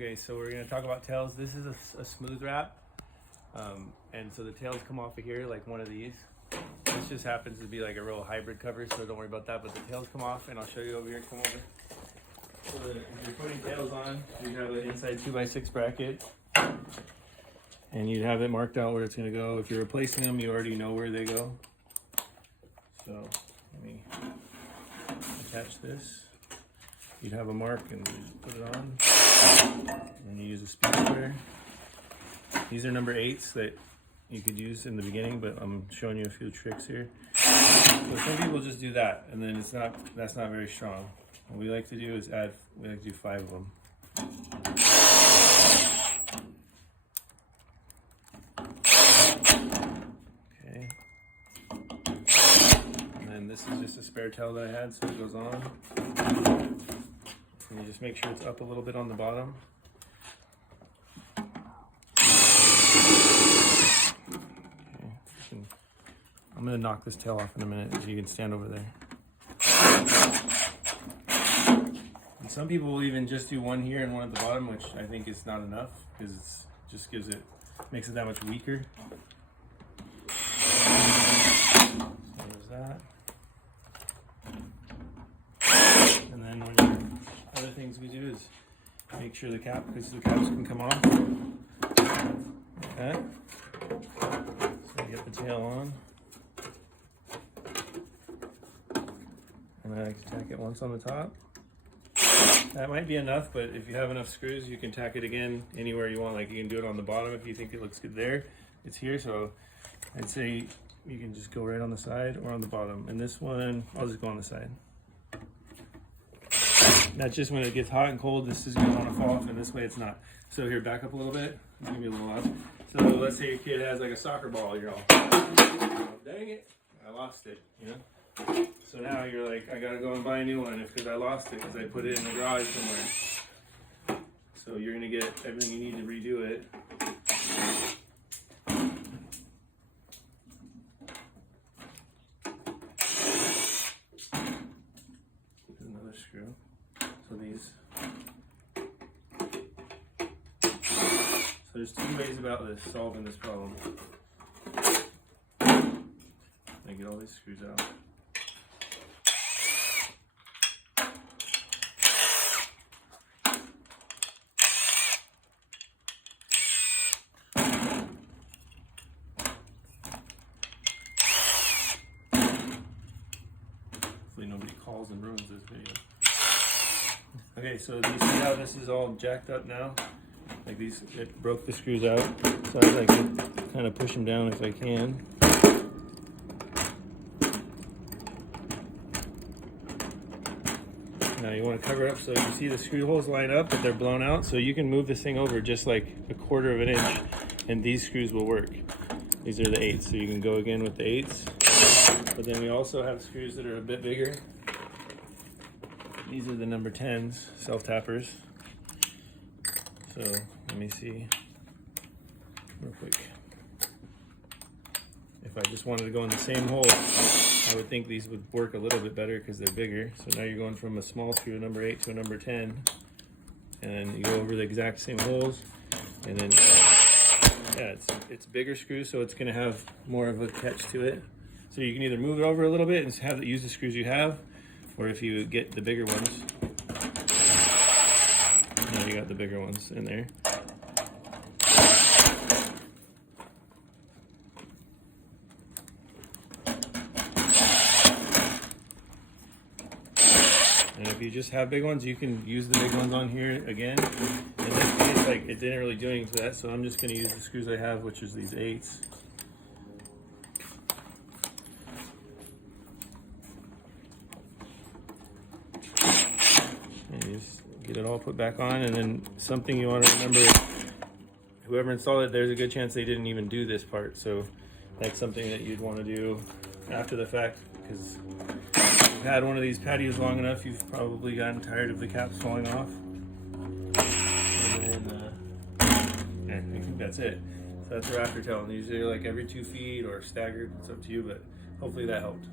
Okay, so we're gonna talk about tails. This is a smooth wrap. And so the tails come off of here like one of these. This just happens to be like a real hybrid cover, so don't worry about that. But the tails come off, and I'll show you over here. Come over. So if you're putting tails on, you have an inside 2x6 bracket, and you'd have it marked out where it's gonna go. If you're replacing them, you already know where they go. So let me attach this. You'd have a mark and you just put it on. And you use a speed square. These are number 8s that you could use in the beginning, but I'm showing you a few tricks here. So some people just do that, and then that's not very strong. What we like to do is we like to do 5 of them. Okay. And then this is just a spare tail that I had, so it goes on. And you just make sure it's up a little bit on the bottom. Okay. I'm going to knock this tail off in a minute, so you can stand over there. And some people will even just do one here and one at the bottom, which I think is not enough, because it just makes it that much weaker. So there's that. And then other things we do is make sure the caps can come off. Like that. So you get the tail on. And then I can tack it once on the top. That might be enough, but if you have enough screws, you can tack it again anywhere you want. Like you can do it on the bottom if you think it looks good there. It's here, so I'd say you can just go right on the side or on the bottom. And this one, I'll just go on the side. That's just when it gets hot and cold, this is going to want to fall off, and this way it's not. So here, back up a little bit. It's going to be a little odd. So let's say your kid has like a soccer ball. You're all, dang it, I lost it, you know? So now you're like, I got to go and buy a new one because I lost it because I put it in the garage somewhere. So you're going to get everything you need to redo it. Here's another screw. So these. So there's 2 ways about this, solving this problem. I get all these screws out. Hopefully nobody calls and ruins this video. Okay, so do you see how this is all jacked up now? Like these, it broke the screws out. So I like to kind of push them down if I can. Now you want to cover up so you see the screw holes line up, but they're blown out. So you can move this thing over just like a 1/4 of an inch, and these screws will work. These are the 8s, so you can go again with the 8s. But then we also have screws that are a bit bigger. These are the number 10s, self-tappers. So let me see real quick. If I just wanted to go in the same hole, I would think these would work a little bit better because they're bigger. So now you're going from a small screw, a number 8, to a number 10. And then you go over the exact same holes. And then, yeah, it's bigger screw, so it's going to have more of a catch to it. So you can either move it over a little bit and use the screws you have, or if you get the bigger ones, now you got the bigger ones in there. And if you just have big ones, you can use the big ones on here again. In this case, like, it didn't really do anything to that, so I'm just going to use the screws I have, which is these 8s. Get it all put back on, and then something you want to remember, whoever installed it, there's a good chance they didn't even do this part, so that's something that you'd want to do after the fact, because if you've had one of these patios long enough, you've probably gotten tired of the caps falling off. And then, I think that's it. So that's a rafter tail, and usually like every 2 feet or staggered, it's up to you, but hopefully that helped.